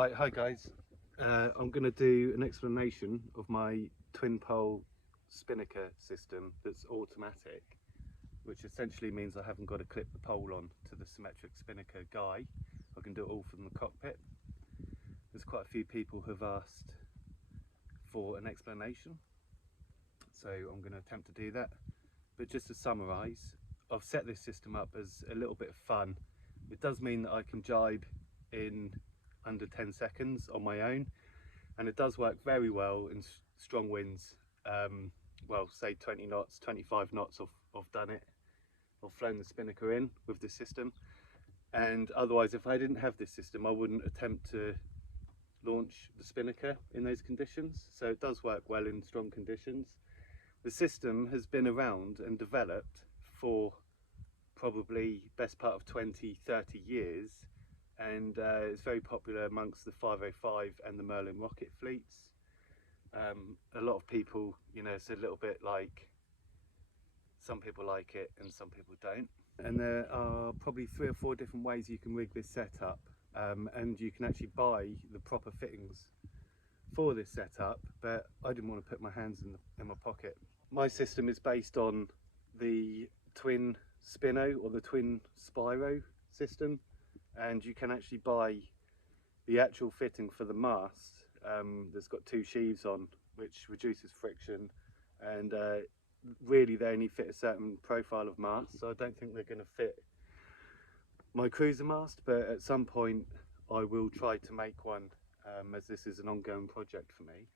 Right, hi guys. I'm going to do an explanation of my twin pole spinnaker system that's automatic, which essentially means I haven't got to clip the pole on to the Symmetric spinnaker guy. I can do it all from the cockpit. There's quite a few people who have asked for an explanation, so I'm going to attempt to do that. But just to summarise, I've set this system up as a little bit of fun. It does mean that I can jibe in under 10 seconds on my own, and it does work very well in strong winds. Well, say 20 knots, 25 knots I've done it. I've flown the spinnaker in with this system, and otherwise if I didn't have this system I wouldn't attempt to launch the spinnaker in those conditions. So it does work well in strong conditions. The system has been around and developed for probably best part of 20-30 years, and it's very popular amongst the 505 and the Merlin rocket fleets. A lot of people, you know, it's a little bit like some people like it and some people don't. And there are probably 3 or 4 different ways you can rig this setup, and you can actually buy the proper fittings for this setup, but I didn't want to put my hands in my pocket. My system is based on the Twin Spinnaker or the Twin Spyro system, and you can actually buy the actual fitting for the mast. There's got 2 sheaves on, which reduces friction, and really they only fit a certain profile of mast, so I don't think they're going to fit my cruiser mast, but at some point I will try to make one, as this is an ongoing project for me.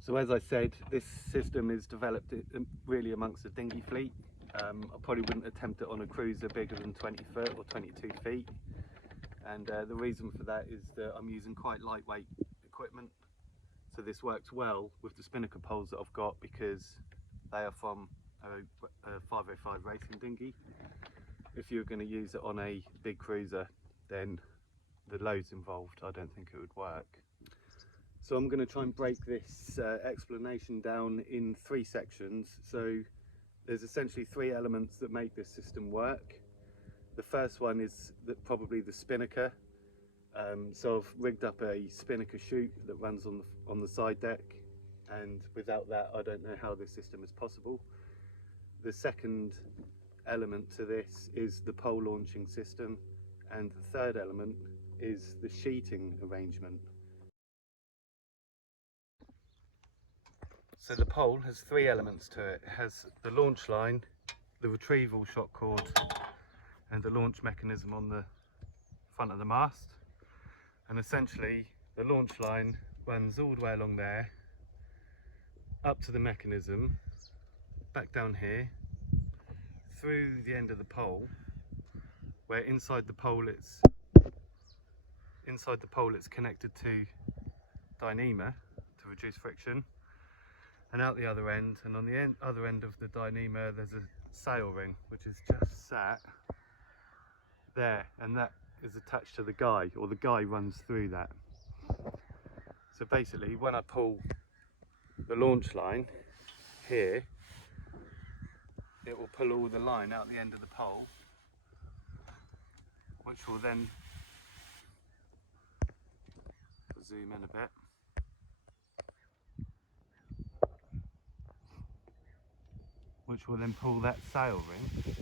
So as I said, this system is developed really amongst the dinghy fleet. I probably wouldn't attempt it on a cruiser bigger than 20 foot or 22 feet. And the reason for that is that I'm using quite lightweight equipment. So this works well with the spinnaker poles that I've got, because they are from a 505 racing dinghy. If you're going to use it on a big cruiser, then the loads involved, I don't think it would work. So I'm going to try and break this explanation down in 3 sections. So there's essentially 3 elements that make this system work. The first one is probably the spinnaker. So I've rigged up a spinnaker chute that runs on the side deck, and without that I don't know how this system is possible. The second element to this is the pole launching system, and the third element is the sheeting arrangement. So the pole has 3 elements to it. It has the launch line, the retrieval shock cord, and the launch mechanism on the front of the mast. And essentially the launch line runs all the way along there, up to the mechanism, back down here, through the end of the pole, where inside the pole it's connected to dyneema to reduce friction, and out the other end, and on the other end of the dyneema there's a sail ring which is just sat there, and that is attached to the guy, or the guy runs through that. So basically when I pull the launch line here, it will pull all the line out the end of the pole, which will then, zoom in a bit, which will then pull that sail ring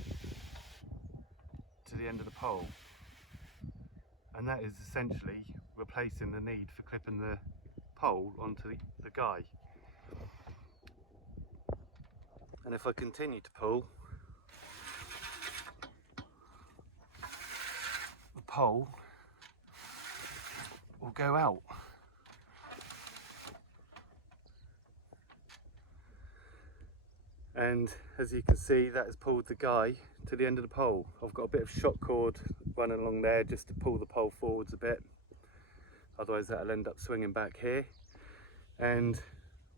to the end of the pole, and that is essentially replacing the need for clipping the pole onto the guy. And if I continue to pull, the pole will go out. And as you can see, that has pulled the guy to the end of the pole. I've got a bit of shock cord running along there just to pull the pole forwards a bit, otherwise that'll end up swinging back here. And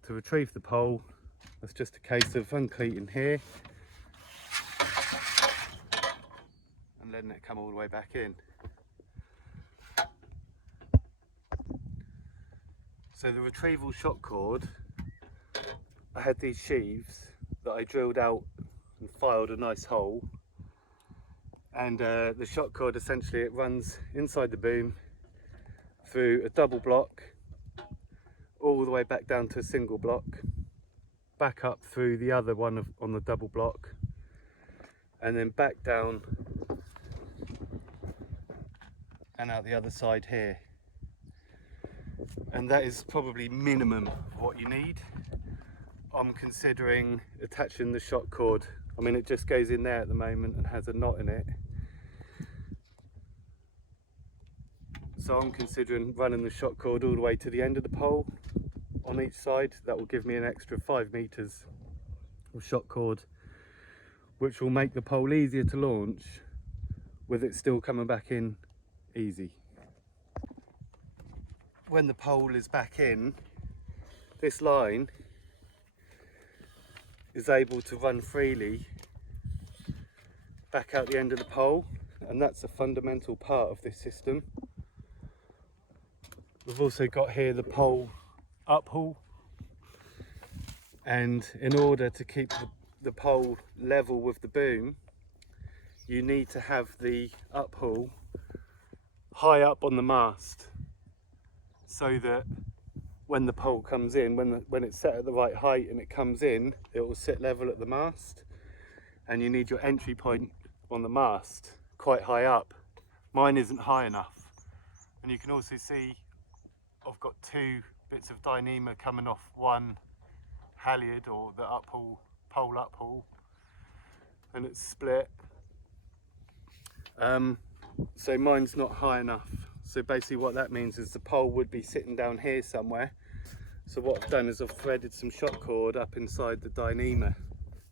to retrieve the pole, it's just a case of uncleating here and letting it come all the way back in. So the retrieval shock cord, I had these sheaves that I drilled out and filed a nice hole, and the shock cord, essentially it runs inside the boom through a double block, all the way back down to a single block, back up through the other one on the double block, and then back down and out the other side here. And that is probably minimum what you need. I'm considering attaching the shock cord. I mean, it just goes in there at the moment and has a knot in it. So I'm considering running the shock cord all the way to the end of the pole on each side. That will give me an extra 5 meters of shock cord, which will make the pole easier to launch with it still coming back in easy. When the pole is back in, this line is able to run freely back out the end of the pole, and that's a fundamental part of this system. We've also got here the pole uphaul, and in order to keep the pole level with the boom, you need to have the uphaul high up on the mast, so that when the pole comes in, when it's set at the right height and it comes in, it will sit level at the mast. And you need your entry point on the mast quite high up. Mine isn't high enough. And you can also see I've got 2 bits of Dyneema coming off one halyard, or the uphaul, pole uphaul, and it's split. So mine's not high enough. So basically what that means is the pole would be sitting down here somewhere. So what I've done is I've threaded some shock cord up inside the Dyneema.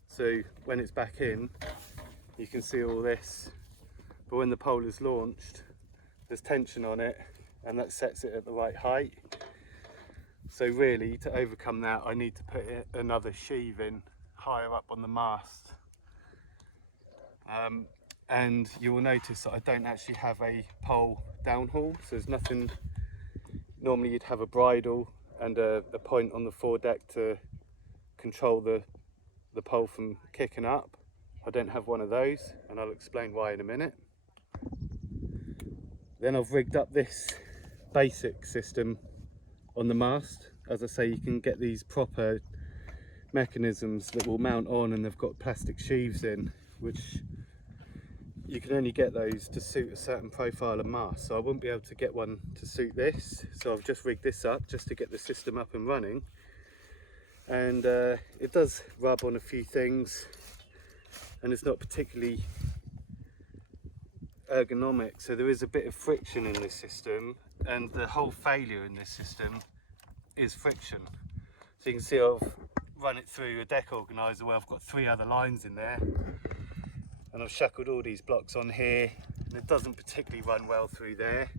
So when it's back in, you can see all this. But when the pole is launched, there's tension on it, and that sets it at the right height. So really, to overcome that, I need to put another sheave in higher up on the mast. And you will notice that I don't actually have a pole downhaul, so there's nothing. Normally you'd have a bridle and a point on the foredeck to control the pole from kicking up. I don't have one of those, and I'll explain why in a minute. Then I've rigged up this basic system on the mast. As I say, you can get these proper mechanisms that will mount on, and they've got plastic sheaves in, which you can only get those to suit a certain profile of mast. So I wouldn't be able to get one to suit this. So I've just rigged this up just to get the system up and running. And it does rub on a few things, and it's not particularly ergonomic. So there is a bit of friction in this system, and the whole failure in this system is friction. So you can see I've run it through a deck organiser where I've got 3 other lines in there. And I've shackled all these blocks on here, and it doesn't particularly run well through there.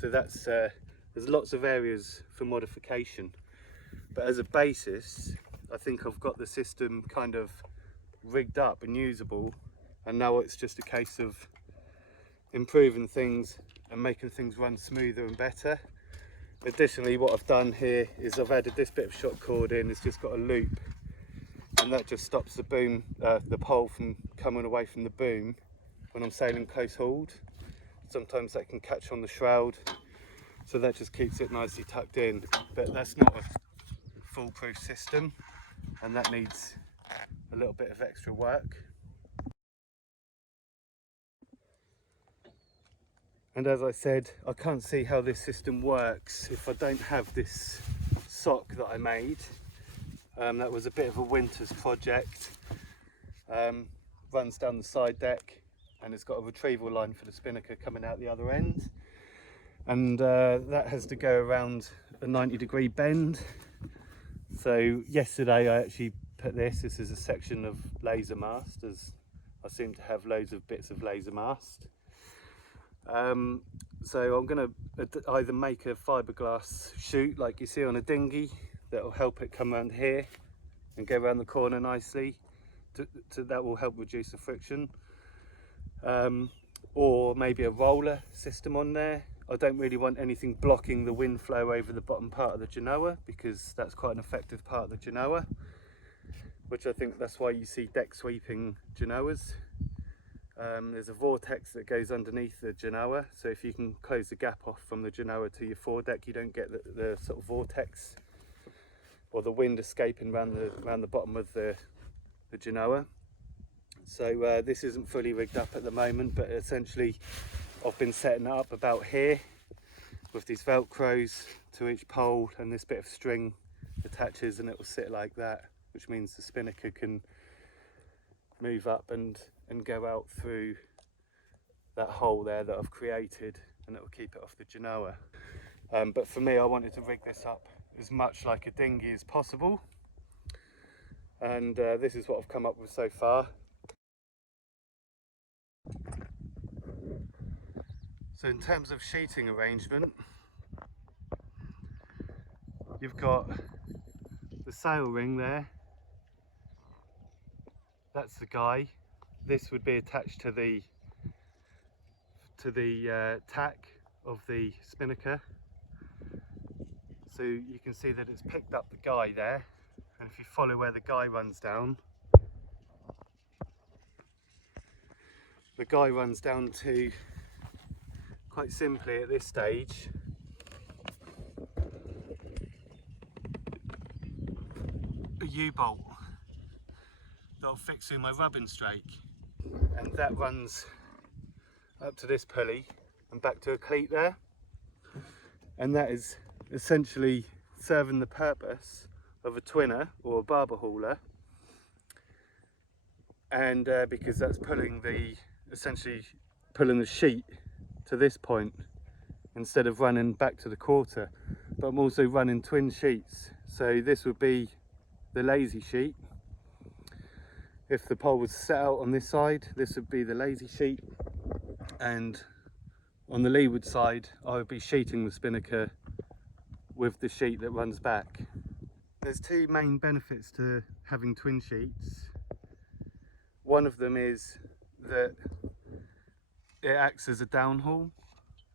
So that's there's lots of areas for modification. But as a basis, I think I've got the system kind of rigged up and usable, and now it's just a case of improving things and making things run smoother and better. Additionally, what I've done here is I've added this bit of shock cord in. It's just got a loop, and that just stops the boom, the pole from coming away from the boom when I'm sailing close hauled. Sometimes that can catch on the shroud, so that just keeps it nicely tucked in. But that's not a foolproof system, and that needs a little bit of extra work. And as I said, I can't see how this system works if I don't have this sock that I made. That was a bit of a winter's project. Runs down the side deck, and it's got a retrieval line for the spinnaker coming out the other end. And that has to go around a 90-degree bend. So yesterday I actually put this is a section of laser mast, as I seem to have loads of bits of laser mast. So I'm going to either make a fiberglass chute like you see on a dinghy that will help it come around here and go around the corner nicely. That will help reduce the friction. Or maybe a roller system on there. I don't really want anything blocking the wind flow over the bottom part of the genoa, because that's quite an effective part of the genoa, which I think that's why you see deck sweeping genoas. There's a vortex that goes underneath the genoa, so if you can close the gap off from the genoa to your foredeck, you don't get the sort of vortex or the wind escaping around the bottom of the genoa. So this isn't fully rigged up at the moment, but essentially I've been setting it up about here with these velcros to each pole, and this bit of string attaches and it will sit like that, which means the spinnaker can move up and go out through that hole there that I've created, and it will keep it off the genoa. But for me, I wanted to rig this up as much like a dinghy as possible, and this is what I've come up with so far. So in terms of sheeting arrangement, you've got the sail ring there, that's the guy. This would be attached to the tack of the spinnaker, so you can see that it's picked up the guy there, and if you follow where the guy runs down, the guy runs down to, quite simply at this stage, a U-bolt that'll fix through my rubbing strake, and that runs up to this pulley and back to a cleat there, and that is essentially serving the purpose of a twinner or a barber hauler, and because that's essentially pulling the sheet to this point instead of running back to the quarter. But I'm also running twin sheets, so this would be the lazy sheet. If the pole was set out on this side, this would be the lazy sheet, and on the leeward side I would be sheeting the spinnaker with the sheet that runs back. There's two main benefits to having twin sheets. One of them is that it acts as a downhaul,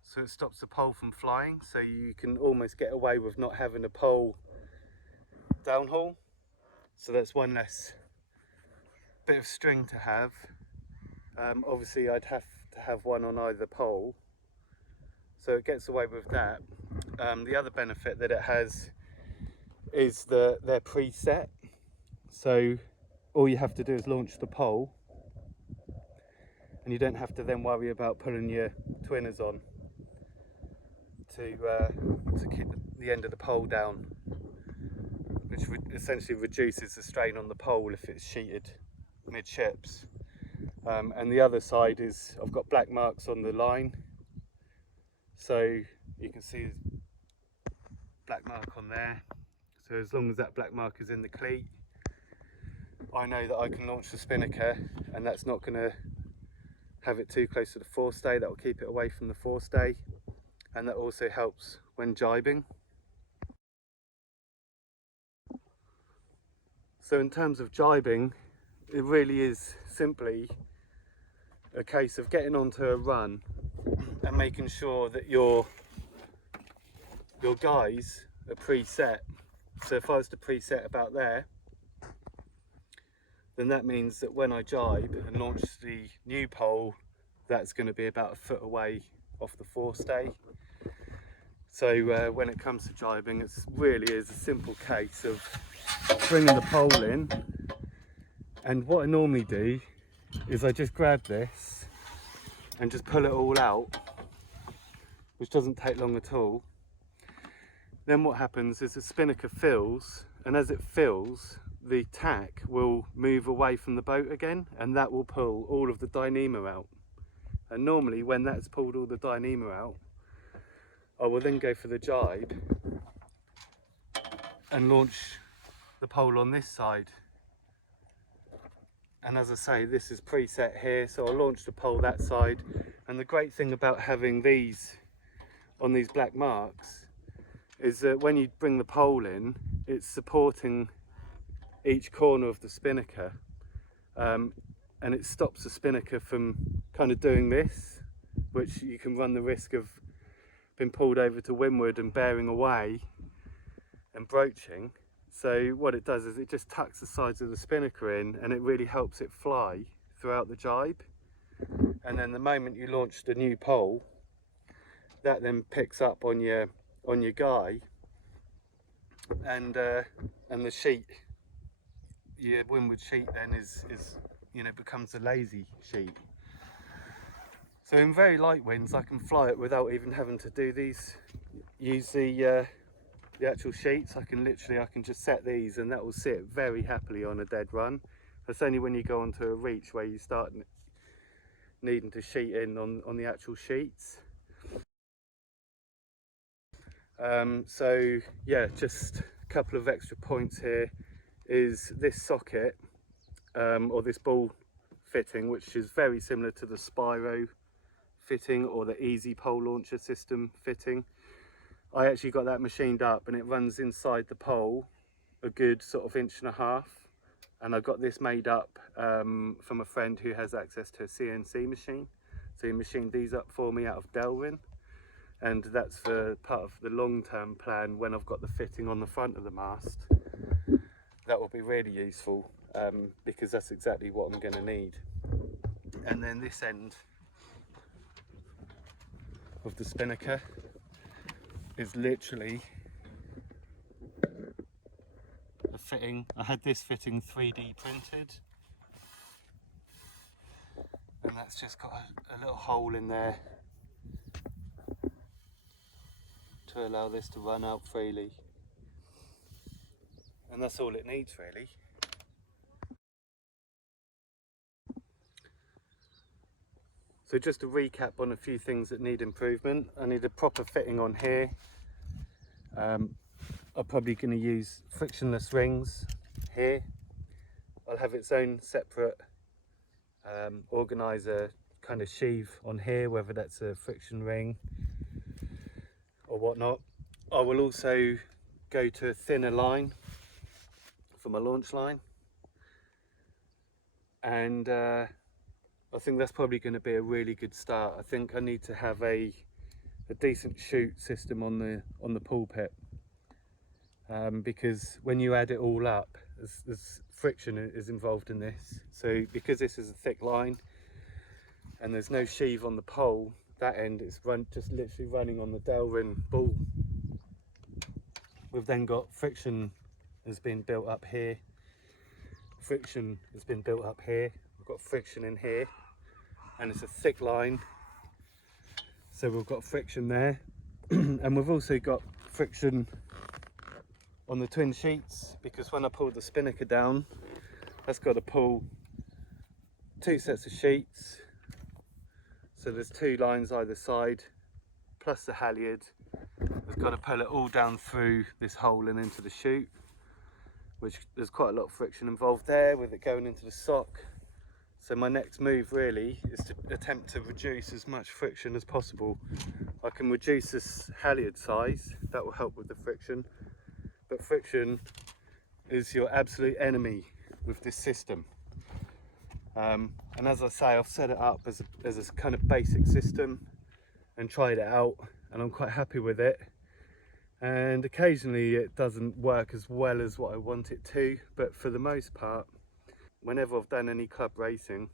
so it stops the pole from flying, so you can almost get away with not having a pole downhaul. So that's one less bit of string to have. Obviously I'd have to have one on either pole, so it gets away with that. The other benefit that it has is that they're preset, so all you have to do is launch the pole, and you don't have to then worry about pulling your twinners on to keep the end of the pole down, which essentially reduces the strain on the pole if it's sheeted midships. And the other side is I've got black marks on the line, so you can see black mark on there, so as long as that black mark is in the cleat, I know that I can launch the spinnaker, and that's not going to have it too close to the forestay. That will keep it away from the forestay, and that also helps when jibing. So in terms of jibing, it really is simply a case of getting onto a run and making sure that your guys are preset. So if I was to preset about there, then that means that when I jibe and launch the new pole, that's going to be about a foot away off the forestay. So when it comes to jibing, it really is a simple case of bringing the pole in, and what I normally do is I just grab this and just pull it all out, which doesn't take long at all. Then what happens is the spinnaker fills, and as it fills, the tack will move away from the boat again, and that will pull all of the dyneema out. And normally when that's pulled all the dyneema out, I will then go for the jibe and launch the pole on this side. And as I say, this is preset here, so I'll launch the pole that side. And the great thing about having these on these black marks is that when you bring the pole in, it's supporting each corner of the spinnaker, and it stops the spinnaker from kind of doing this, which you can run the risk of being pulled over to windward and bearing away and broaching. So what it does is it just tucks the sides of the spinnaker in, and it really helps it fly throughout the jibe. and then the moment you launch the new pole, that then picks up on your guy, and the sheet, your windward sheet then is you know, becomes a lazy sheet. So in very light winds I can fly it without even having to do these, use the actual sheets. I can just set these and that will sit very happily on a dead run. That's only when you go onto a reach where you start needing to sheet in on the actual sheets. So yeah, just a couple of extra points here is this socket, or this ball fitting, which is very similar to the Spyro fitting or the Easy Pole Launcher System fitting. I actually got that machined up and it runs inside the pole a good sort of 1.5 inches, and I got this made up from a friend who has access to a CNC machine. So he machined these up for me out of Delrin, and that's for part of the long-term plan when I've got the fitting on the front of the mast. That will be really useful, because that's exactly what I'm going to need. And then this end of the Spinnaker is literally a fitting. I had this fitting 3D printed, and that's just got a little hole in there to allow this to run out freely, and that's all it needs really. So just to recap on a few things that need improvement, I need a proper fitting on here. I'm probably going to use frictionless rings here. I'll have its own separate organizer kind of sheave on here, whether that's a friction ring or whatnot. I will also go to a thinner line for my launch line, and I think that's probably going to be a really good start. I think I need to have a decent chute system on the pulpit, because when you add it all up, there's friction is involved in this. So because this is a thick line and there's no sheave on the pole, that end is just literally running on the Delrin ball. We've then got friction has been built up here, friction has been built up here, we've got friction in here, and it's a thick line, so we've got friction there. And we've also got friction on the twin sheets, because when I pull the Spinnaker down, that's got to pull 2 sets of sheets, so there's 2 lines either side, plus the halyard. I've got to pull it all down through this hole and into the chute, which there's quite a lot of friction involved there with it going into the sock. So my next move really is to attempt to reduce as much friction as possible. I can reduce this halyard size, that will help with the friction, but friction is your absolute enemy with this system. And as I say, I've set it up as a kind of basic system and tried it out, and I'm quite happy with it. And occasionally it doesn't work as well as what I want it to, but for the most part, whenever I've done any club racing,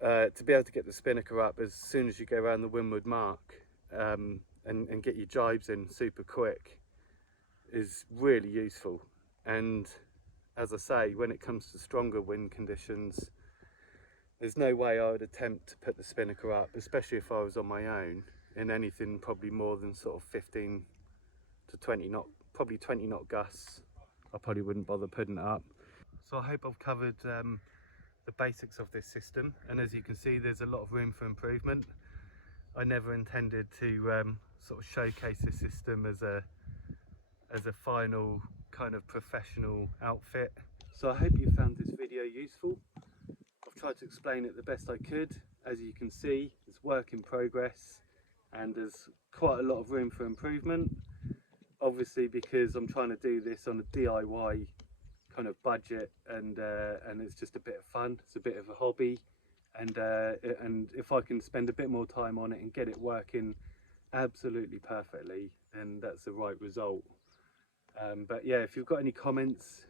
to be able to get the Spinnaker up as soon as you go around the windward mark, and get your jibes in super quick is really useful. And as I say, when it comes to stronger wind conditions, there's no way I would attempt to put the Spinnaker up, especially if I was on my own, in anything probably more than sort of 15 to 20 knot, probably 20 knot gusts. I probably wouldn't bother putting it up. So I hope I've covered the basics of this system, and as you can see, there's a lot of room for improvement. I never intended to sort of showcase this system as a final kind of professional outfit. So I hope you found this video useful. I've tried to explain it the best I could. As you can see, it's work in progress and there's quite a lot of room for improvement. Obviously, because I'm trying to do this on a DIY kind of budget, and it's just a bit of fun, it's a bit of a hobby, and if I can spend a bit more time on it and get it working absolutely perfectly, then that's the right result. But yeah, if you've got any comments,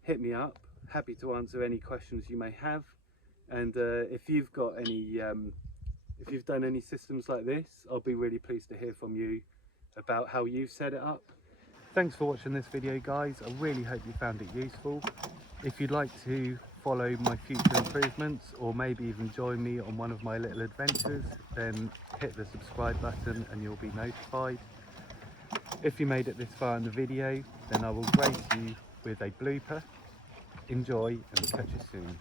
hit me up. Happy to answer any questions you may have. And if you've got any, if you've done any systems like this, I'll be really pleased to hear from you about how you've set it up. Thanks for watching this video, guys. I really hope you found it useful. If you'd like to follow my future improvements, or maybe even join me on one of my little adventures, then hit the subscribe button and you'll be notified. If you made it this far in the video, then I will grace you with a blooper. Enjoy, and catch you soon.